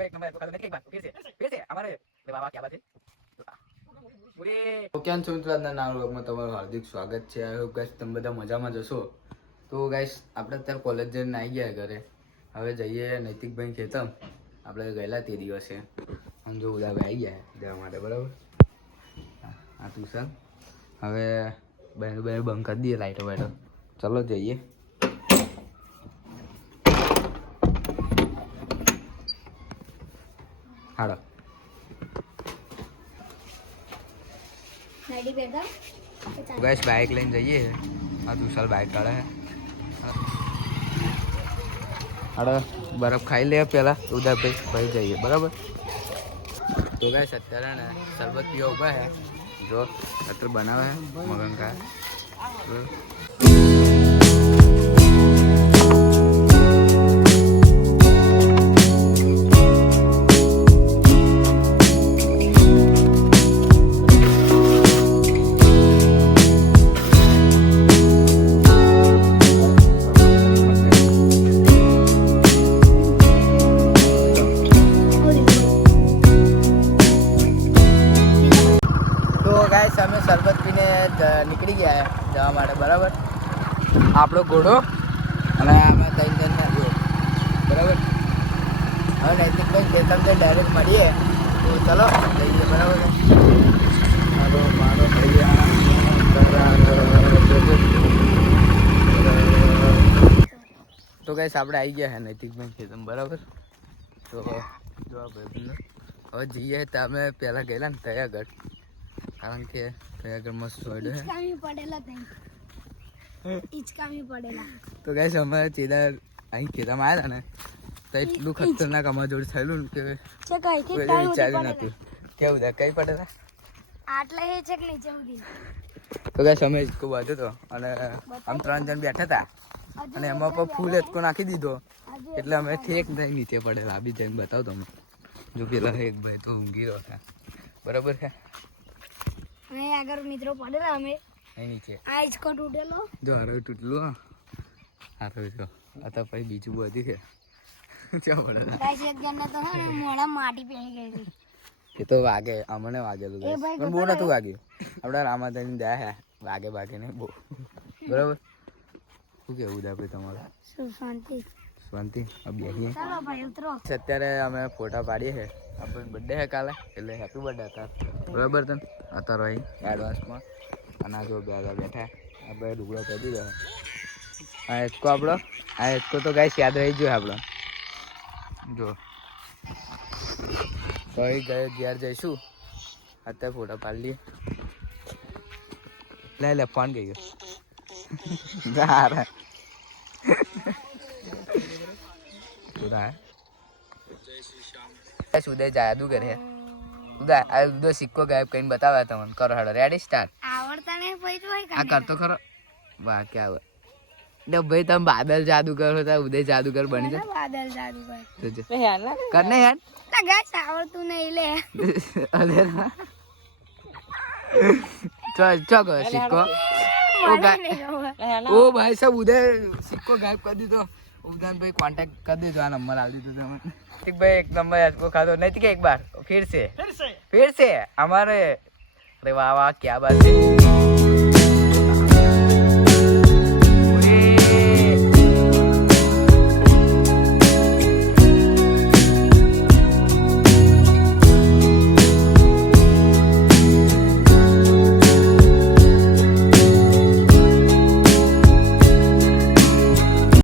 भाई एक नंबर खाते एक बार फिर से हमारे वाह वाह क्या बात है पूरे કેમ છો મિત્રો, આજના નવા વ્લોગમાં તમારું હાર્દિક સ્વાગત છે. આઈ હોપ ગાઈસ તમે બધા મજામાં જશો. તો ગાઈસ આપણે અત્યારે કોલેજ જઈને આવી ગયા ઘરે. હવે જઈએ નૈતિકભાઈ ખેતમ. આપણે ગયેલા તે દિવસે અને જો ઉદાભાઈ આવી ગયા જવા માટે, બરાબર. આ ટ્યુશન હવે બહેનું બંધ કરી દઈએ લાઈટો વાઈટો. ચલો જઈએ. હાડો गाइस बाइक लेने जाइए. हाँ दूसरा बाइक काढ़ा है. अरे बर्फ खाई ले पहला उधर पे भाई जाइए, बराबर. तो गाइस અત્યારે ને શરબત પીવા ઉભા है जो अतर बनावा है मगन का. અમે શરબત પીને નીકળી ગયા જવા માટે, બરાબર. આપણો ઘોડો અને અમે ત્રણ જણને આવ્યો, બરાબર. હવે નૈતિકભાઈ ખેતરથી ડાયરેક્ટ મળીએ તો ચલો જઈએ, બરાબર. મારો તો ગાઈસ આપણે આવી ગયા છે નૈતિકભાઈ ખેતમ, બરાબર. તો જો આ ભાઈ હવે જઈએ તો અમે પહેલાં ગયેલા ને ત્યાં આગળ, કારણ કે આગળ મસ્ત સોયડો છે. તો ગાઈસ અમે સીધા અહીં ખેતરમાં આવ્યા હતા ને તો એટલું ખતરનાક અમારા જોડે થયેલું કે વિચાર્યું નતું. કેવું થાય કઈ પડેલા તો ગાઈસ અમે હિચકો બાંધ્યો હતો અને આમ 3 જણ બેઠા હતા અને એમાં પણ ફૂલ હિચકો નાખી દીધો એટલે અમે ઠેક નહીં નીચે પડેલા. આ બી જઈને બતાવો તમે. જો પેલા એક ભાઈ તો ઊંઘી રહ્યો હતા, બરાબર છે. અહીં આગળ મિત્રો પડેલા અમે અહીં નીચે આ હિચકો તૂટેલો જો હારો તૂટેલું. હારો જો આ તો પછી બીજું બધી છે ક્યાં પડેલા. ગાઈસ એક જણને તો હે ને મોઢા માટી પેલી ગઈ હતી. એ તો વાગે, અમને વાગેલું પણ બહુ નતું વાગ્યું. આપણા રામાદાની દયા હે, વાગે ને બહુ, બરાબર. શું કેવું ઉદાભાઈ તમારું? શાંતિ શાંતિ. બેસીએ ચાલો ભાઈ ઉતરો. અત્યારે અમે ફોટા પાડીએ છે. આપણે બર્થડે છે કાલે એટલે હેપી બર્થડે હતા, બરાબર. તને અત્યારે અહીં એડવાન્સમાં અને આ જો બેગા બેઠા આપણે ઢુકડો કરી દીધો. આ હિચકો આપણો, આ હિચકો તો ગાઈસ યાદ રહી ગયો આપણો. જો કઈ ગયે ઘેર જઈશું અત્યારે ફોટા પાડી લઈએ. લે ફોન ગઈ ગયો. ઉદય જાદુગર હે. ઉદય સિક્કો ગાયબ કરીને બતાવ્યા તમને. કરો હેડો, રેડી સ્ટાર્ટ. આવડતા નહીં ભાઈ તો આ કરતો ખરો. વાહ ક્યાં હોય ભાઈ, તમે બાદલ જાદુગર હતા, ઉદય જાદુગર બની જાય. બાદલ જાદુગર કર ને યાર. ના ગાઈસ આવડતું નહીં લે. ચો ગયો સિક્કો. ઓ ભાઈ સાહેબ ઉદય સિક્કો ગાયબ કરી દીધો. उदान भाई कांटेक्ट कर दीजिए, नंबर डाल दीजिए तुम्हें. ठीक भाई एक नंबर आपको खा दो. नहीं तो क्या एक बार फिर से हमारे. अरे वाह वाह क्या बात है.